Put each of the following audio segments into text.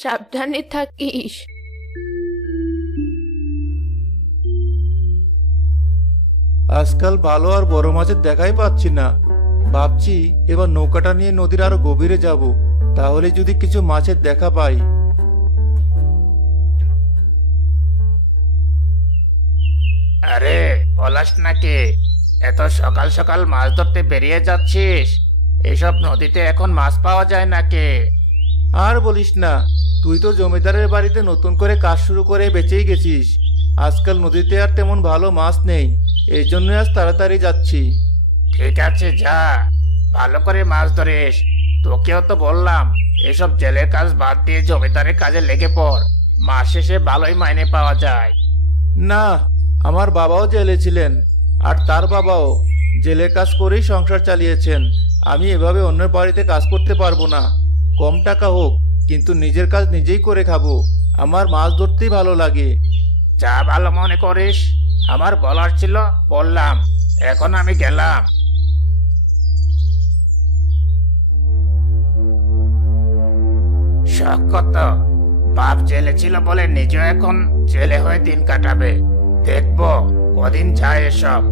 সাবধানে থাকিস। আজকাল ভালো আর বড় মাছের দেখাই পাচ্ছি না। ভাবছি এবার নৌকাটা নিয়ে নদীর আরো গভীরে যাব, তাহলে যদি কিছু মাছের দেখা পাই। আরে পলাশ নাকি? এত সকাল সকাল মাছ ধরতে বেরিয়ে যাচ্ছিস? এসব নদীতে এখন মাছ পাওয়া যায় নাকি? আর বলিস না, তুই তো জমিদারের বাড়িতে নতুন করে কাজ শুরু করে বেঁচেই গেছিস। আজকাল নদীতে আর তেমন ভালো মাছ নেই, এই জন্য আজ তাড়াতাড়ি যাচ্ছি। ঠিক আছে, যা, ভালো করে মাছ ধরিস। তোকেও তো বললাম এসব জেলের কাজ বাদ দিয়ে জমিদারের কাজে লেগে পড়, মাস শেষে ভালোই মাইনে পাওয়া যায়। না, আমার বাবাও জেলে ছিলেন, আর তার বাবাও জেলের কাজ করেই সংসার চালিয়েছেন। আমি এভাবে অন্যের বাড়িতে কাজ করতে পারবো না। কম টাকা হোক, কিন্তু নিজের কাজ নিজেই করে খাবো। আমার মাছ ধরতেই ভালো লাগে। যা ভালো মনে করিস। আমার বলার ছিল বললাম, এখন আমি গেলাম। শখ কত! বাপ জেলে ছিল বলে নিজেও এখন জেলে হয়ে দিন কাটাবে। দেখবো কদিন যায় এসব।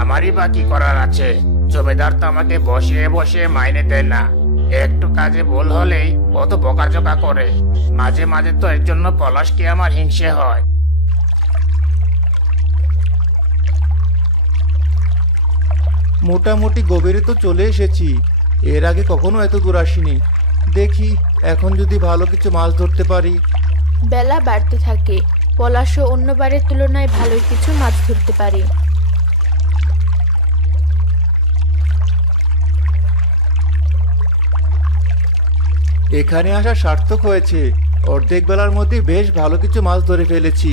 আমারই বা কি করার আছে? জমিদার তো আমাকে বসিয়ে বসিয়ে মাইনে দেয় না। একটু কাজে ভুল হলেই কত বকাঝকা করে। মাঝে মাঝে তো এর জন্য পলাশকে আমার হিংসে হয়। মোটামুটি গভীরে তো চলে এসেছি। এর আগে কখনো এত দূর আসিনি। দেখি এখন যদি ভালো কিছু মাছ ধরতে পারি। বেলা বাড়তে থাকে, পলাশও অন্যবারের তুলনায় ভালোই কিছু মাছ ধরতে পারে। এখানে আসা সার্থক হয়েছে। অর্ধেক বেলার মধ্যে বেশ ভালো কিছু মাছ ধরে ফেলেছি।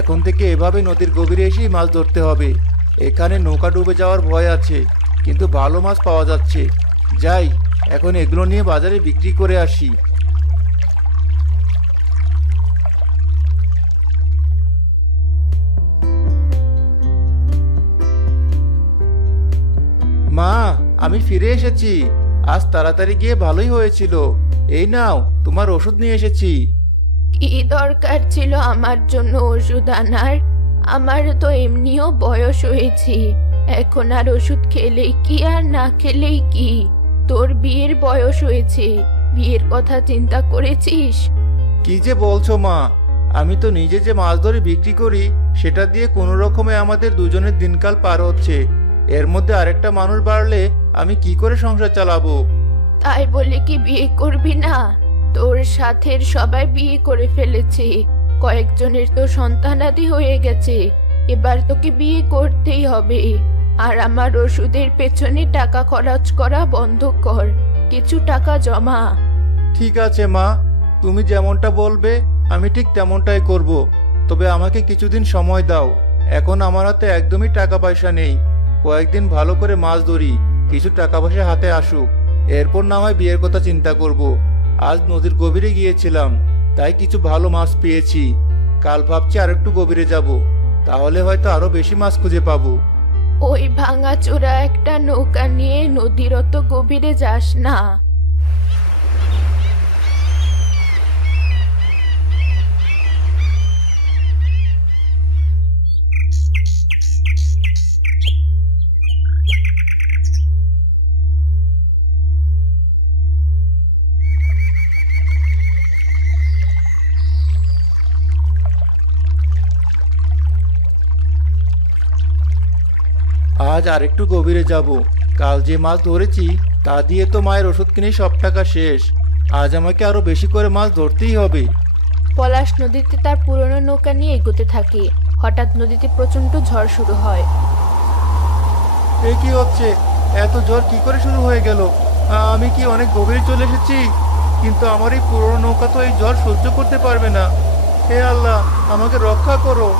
এখন থেকে এভাবে নদীর গভীরে এসেই মাছ ধরতে হবে। এখানে নৌকা ডুবে যাওয়ার ভয় আছে, কিন্তু ভালো মাছ পাওয়া যাচ্ছে। যাই, এখন এগুলো নিয়ে বাজারে বিক্রি করে আসি। মা, আমি ফিরে এসেছি। আজ তাড়াতাড়ি গিয়ে ভালোই হয়েছিল। এই নাও, তোমার ওষুধ নিয়ে এসেছি। কি দরকার ছিল আমার জন্য ওষুধ আনার? আমার তো এমনিও বয়স হয়েছে। এখন আর ওষুধ খেলেই কি আর না খেলেই কি? তোর বিয়ের বয়স হয়েছে, বিয়ের কথা চিন্তা করেছিস? কি যে বলছো মা! আমি তো নিজে যে মাছ ধরে বিক্রি করি, সেটা দিয়ে কোনো রকমে আমাদের দুজনের দিনকাল পার হচ্ছে। এর মধ্যে আরেকটা মানুষ বাড়লে আমি কি করে সংসার চালাবো? তাই বলে কি বিয়ে করবি না? তোর সাথের সবাই বিয়ে করে ফেলেছে, কয়েকজনের তো সন্তানাদি হয়ে গেছে। এবার তোকে বিয়ে করতেই হবে। আর আমার ওষুধের পেছনে টাকা খরচ করা বন্ধ কর, কিছু টাকা জমা। ঠিক আছে মা, তুমি যেমনটা বলবে আমি ঠিক তেমনটাই করব। তবে আমাকে কিছুদিন সময় দাও। এখন আমার হাতে একদমই টাকা পয়সা নেই। কয়েকদিন ভালো করে মাছ ধরি, কিছু টাকা পয়সা হাতে আসুক, এরপর না হয় বিয়ের কথা চিন্তা করব। আজ নদীর গভীরে গিয়েছিলাম, তাই কিছু ভালো মাছ পেয়েছি। কাল ভাবছি আরেকটু গভীরে যাব, তাহলে হয়তো আরো বেশি মাছ খুঁজে পাবো। ওই ভাঙাচোরা একটা নৌকা নিয়ে নদীর অত গভীরে যাস না। আজ আরেকটু গভীরে যাব। কাল যে মাছ ধরেছি তা দিয়ে তো মায়ের ওষুধ কিনে সব টাকা শেষ। আজ আমাকে আরো বেশি করে মাছ ধরতেই হবে। পলাশ নদীতে তার পুরনো নৌকা নিয়ে এগোতে থাকে। হঠাৎ নদীতে প্রচন্ড ঝড় শুরু হয়। এ কি হচ্ছে? এত ঝড় কি করে শুরু হয়ে গেল? আমি কি অনেক গভীরে চলে এসেছি? কিন্তু আমার এই পুরনো নৌকা তো এই ঝড় সহ্য করতে পারবে না। হে আল্লাহ, আমাকে রক্ষা করো।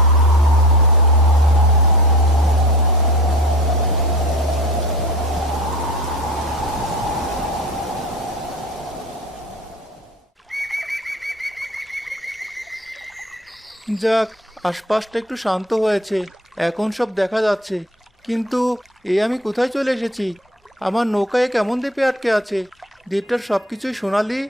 যাক, আশপাশটা একটু শান্ত হয়েছে, এখন সব দেখা যাচ্ছে। কিন্তু আমি কোথায় চলে এসেছি? আমার নৌকায় কেমন দ্বীপে আটকে আছে? দ্বীপটার সবকিছুই সোনালি।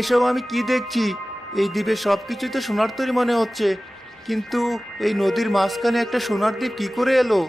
এসব আমি কি দেখছি? এই দ্বীপে সবকিছু তো সোনার তৈরি মনে হচ্ছে, কিন্তু এই নদীর মাঝখানে একটা সোনার দ্বীপ কি করে এলো?